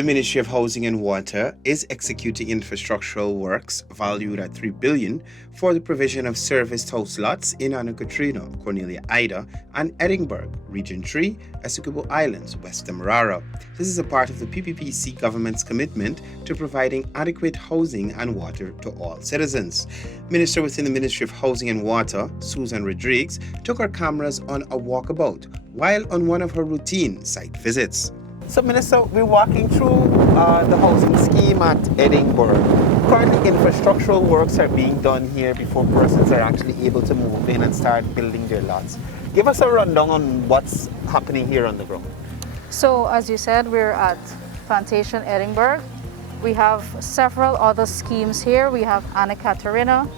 The Ministry of Housing and Water is executing infrastructural works valued at $3 billion for the provision of serviced house lots in Anna Katrina, Cornelia Ida, and Edinburgh, Region 3, Essequibo Islands-West Demerara. This is a part of the PPPC government's commitment to providing adequate housing and water to all citizens. Minister within the Ministry of Housing and Water, Susan Rodriguez, took her cameras on a walkabout while on one of her routine site visits. So, Minister, we're walking through the housing scheme at Edinburgh. Currently, infrastructural works are being done here before persons are actually able to move in and start building their lots. Give us a rundown on what's happening here on the ground. So, as you said, we're at Plantation Edinburgh. We have several other schemes here. We have Anna Katerina,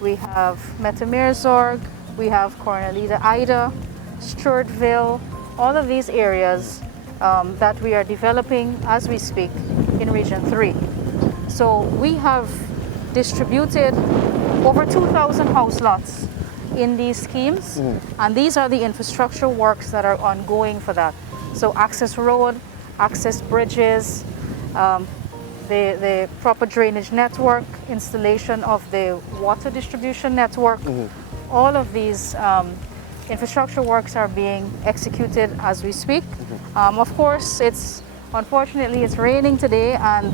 we have Metamerzorg, we have Cornelida Ida, Stuartville, all of these areas that we are developing as we speak in Region 3. So we have distributed over 2,000 house lots in these schemes, and these are the infrastructure works that are ongoing for that. So access road, access bridges, the proper drainage network, installation of the water distribution network, all of these infrastructure works are being executed as we speak. Of course, unfortunately it's raining today, and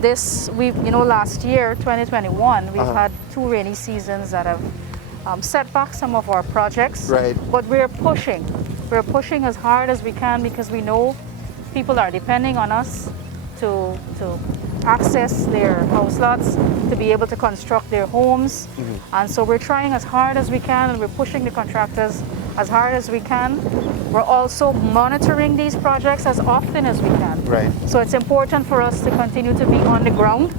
last year, 2021, we've had 2 rainy seasons that have set back some of our projects. Right. But we're pushing as hard as we can because we know people are depending on us to access their house lots, to be able to construct their homes. And so we're trying as hard as we can, and we're pushing the contractors as hard as we can. We're also monitoring these projects as often as we can. Right. So it's important for us to continue to be on the ground.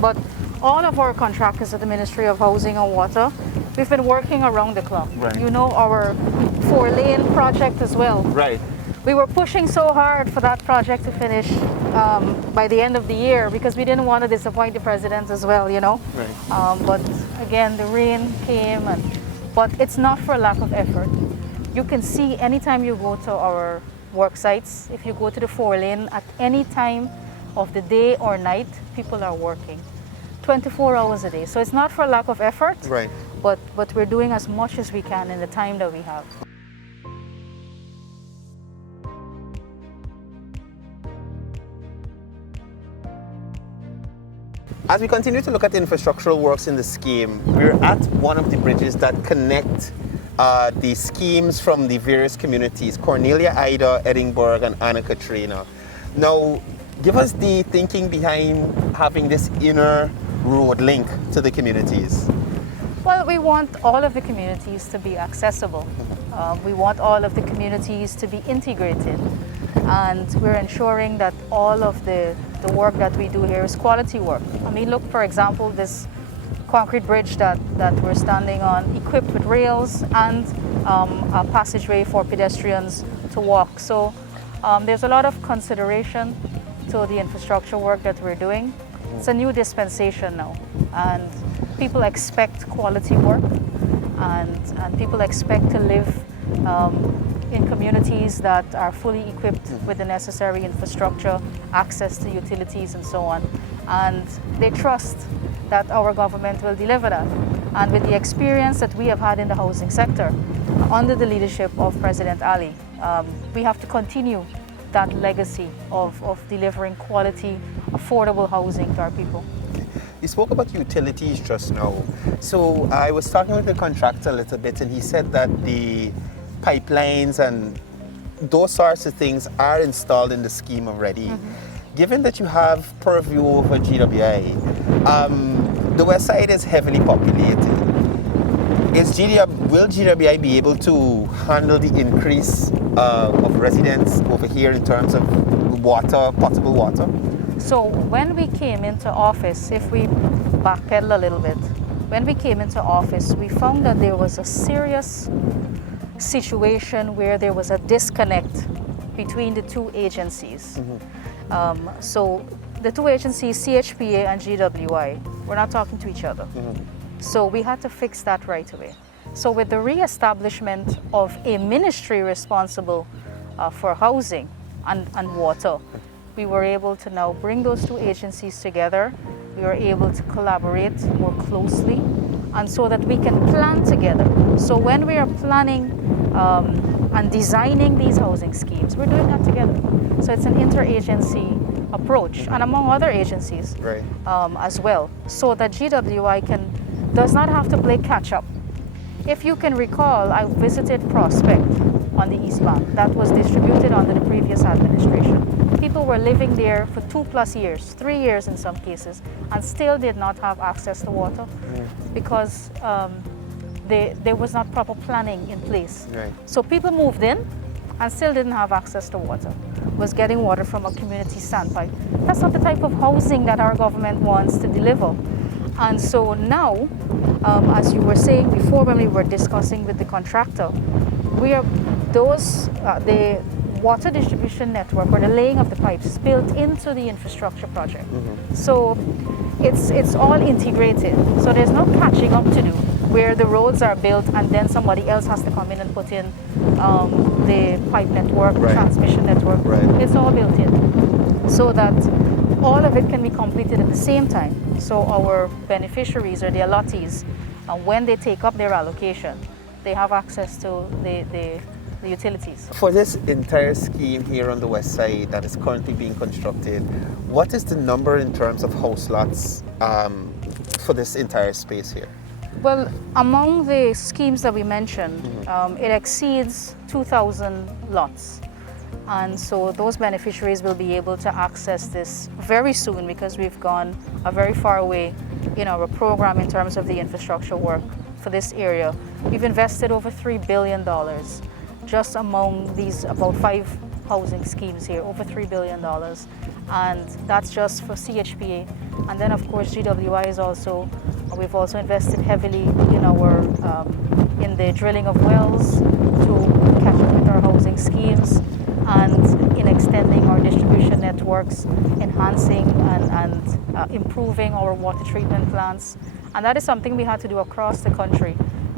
But all of our contractors at the Ministry of Housing and Water, we've been working around the clock. Right. You know, our 4-lane project as well. Right. We were pushing so hard for that project to finish by the end of the year because we didn't want to disappoint the president as well, you know. Right. But again, the rain came, but it's not for lack of effort. You can see anytime you go to our work sites, if you go to the 4-lane at any time of the day or night, people are working 24 hours a day. So it's not for lack of effort, Right. but we're doing as much as we can in the time that we have. As we continue to look at the infrastructural works in the scheme, we're at one of the bridges that connect the schemes from the various communities, Cornelia Ida, Edinburgh, and Anna Katrina. Now, give us the thinking behind having this inner road link to the communities. Well, we want all of the communities to be accessible. We want all of the communities to be integrated. And we're ensuring that all of the work that we do here is quality work. I mean, look, for example, this concrete bridge that we're standing on, equipped with rails and a passageway for pedestrians to walk. So there's a lot of consideration to the infrastructure work that we're doing. It's a new dispensation now, and people expect quality work, and people expect to live in communities that are fully equipped with the necessary infrastructure, access to utilities and so on. And they trust that our government will deliver that. And with the experience that we have had in the housing sector, under the leadership of President Ali, we have to continue that legacy of delivering quality, affordable housing to our people. You spoke about utilities just now. So I was talking with the contractor a little bit, and he said that the pipelines and those sorts of things are installed in the scheme already. Given that you have purview over GWI, the west side is heavily populated. Will GWI be able to handle the increase of residents over here in terms of water, potable water? So when we came into office, if we backpedal a little bit, when we came into office, we found that there was a serious situation where there was a disconnect between the 2 agencies. So the 2 agencies, CHPA and GWI, were not talking to each other. So we had to fix that right away. So with the re-establishment of a ministry responsible for housing and water, we were able to now bring those two agencies together. We were able to collaborate more closely, and so that we can plan together. So when we are planning and designing these housing schemes, we're doing that together. So it's an interagency approach, and among other agencies Right. as well, so that GWI does not have to play catch up. If you can recall, I visited Prospect on the East Bank. That was distributed under the previous administration. People were living there for 2+ years, 3 years in some cases, and still did not have access to water because there was not proper planning in place. Right. So people moved in and still didn't have access to water, was getting water from a community standpipe. That's not the type of housing that our government wants to deliver. And so now, as you were saying before when we were discussing with the contractor, the water distribution network or the laying of the pipes is built into the infrastructure project. So it's all integrated. So there's no catching up to do where the roads are built and then somebody else has to come in and put in the pipe network, Right. transmission network. Right. It's all built in so that all of it can be completed at the same time. So our beneficiaries or the allottees, when they take up their allocation, they have access to the utilities. For this entire scheme here on the west side that is currently being constructed, what is the number in terms of house lots for this entire space here? Well, among the schemes that we mentioned, it exceeds 2,000 lots. And so those beneficiaries will be able to access this very soon because we've gone a very far way in our program in terms of the infrastructure work for this area. We've invested over $3 billion just among these about 5 housing schemes here, over $3 billion. And that's just for CHPA. And then of course GWI is also, we've also invested heavily in the drilling of wells to catch up with our housing schemes and in extending our distribution networks, enhancing and improving our water treatment plants. And that is something we had to do across the country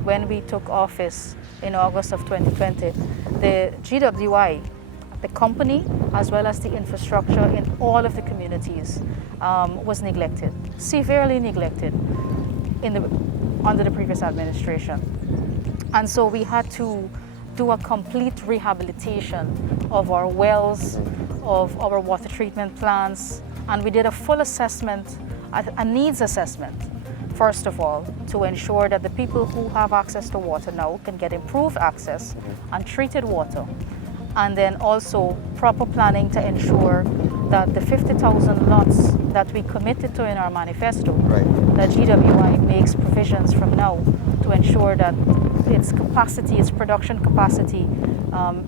when we took office in August of 2020. The GWI, the company, as well as the infrastructure in all of the communities was neglected, severely neglected under the previous administration. And so we had to do a complete rehabilitation of our wells, of our water treatment plants, and we did a full assessment, a needs assessment, first of all, to ensure that the people who have access to water now can get improved access and treated water. And then also proper planning to ensure that the 50,000 lots that we committed to in our manifesto, that GWI makes provisions from now to ensure that its capacity, its production capacity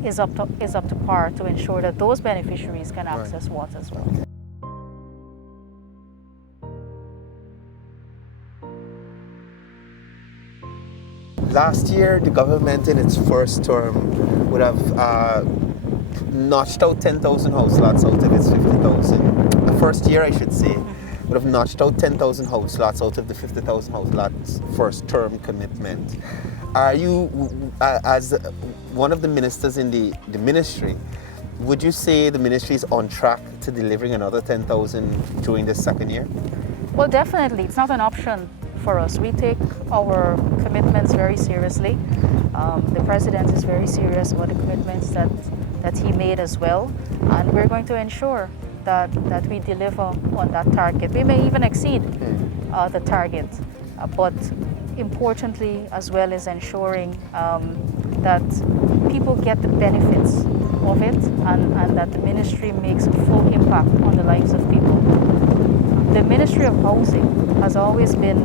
is up to par to ensure that those beneficiaries can access water as well. Last year, the government in its first term would have notched out 10,000 house lots out of its 50,000. The first year, I should say, would have notched out 10,000 house lots out of the 50,000 house lots first term commitment. Are you, as one of the ministers in the ministry, would you say the ministry is on track to delivering another 10,000 during this second year? Well, definitely. It's not an option for us. We take our commitments very seriously. The president is very serious about the commitments that he made as well. And we're going to ensure that we deliver on that target. We may even exceed the target. But importantly, as well as ensuring that people get the benefits of it and that the ministry makes a full impact on the lives of people. The Ministry of Housing has always been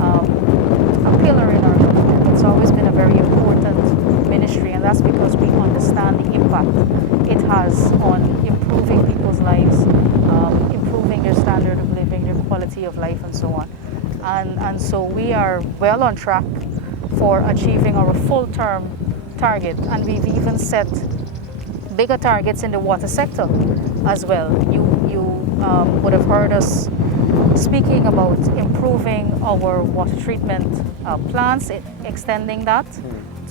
a pillar in our government. It's always been a very important ministry, and that's because we understand the impact it has on improving people's lives, improving their standard of living, their quality of life, and so on. And so we are well on track for achieving our full-term target, and we've even set bigger targets in the water sector as well. You would have heard us speaking about improving our water treatment plants, extending that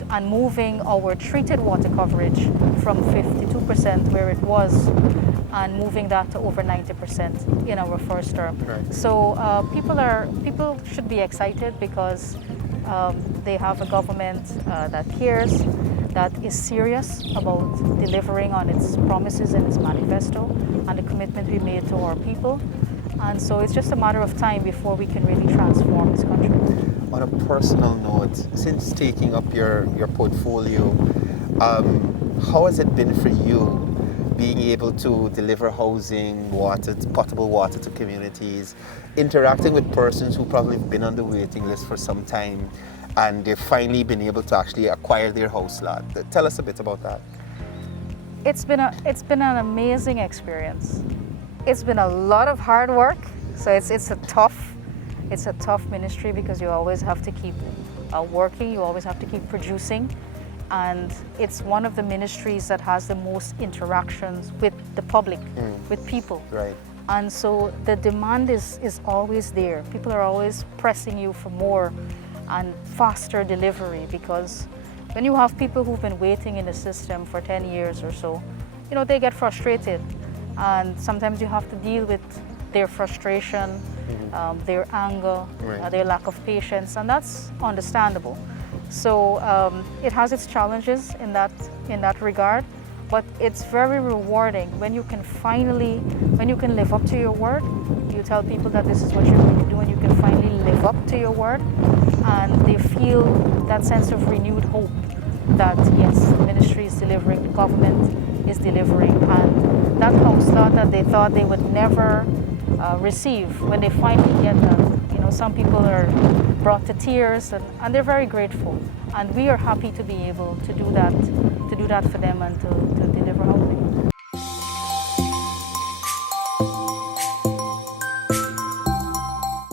and moving our treated water coverage from 52% where it was and moving that to over 90% in our first term. Right. So people should be excited because they have a government that cares, that is serious about delivering on its promises and its manifesto and the commitment we made to our people. And so it's just a matter of time before we can really transform this country. On a personal note, since taking up your portfolio, how has it been for you being able to deliver housing, water, potable water to communities, interacting with persons who probably have been on the waiting list for some time and they've finally been able to actually acquire their house lot? Tell us a bit about that. It's been an amazing experience. It's been a lot of hard work, so it's a tough ministry because you always have to keep working, you always have to keep producing, and it's one of the ministries that has the most interactions with the public, with people. Right. And so the demand is always there. People are always pressing you for more and faster delivery, because when you have people who've been waiting in the system for 10 years or so, they get frustrated. And sometimes you have to deal with their frustration, their anger, Right. Their lack of patience, and that's understandable. So it has its challenges in that regard, but it's very rewarding when you can live up to your word. You tell people that this is what you're going to do, and you can finally live up to your word, and they feel that sense of renewed hope that yes, the ministry is delivering, the government is delivering, and that house lot that they thought they would never receive, when they finally get that, some people are brought to tears, and they're very grateful, and we are happy to be able to do that for them and to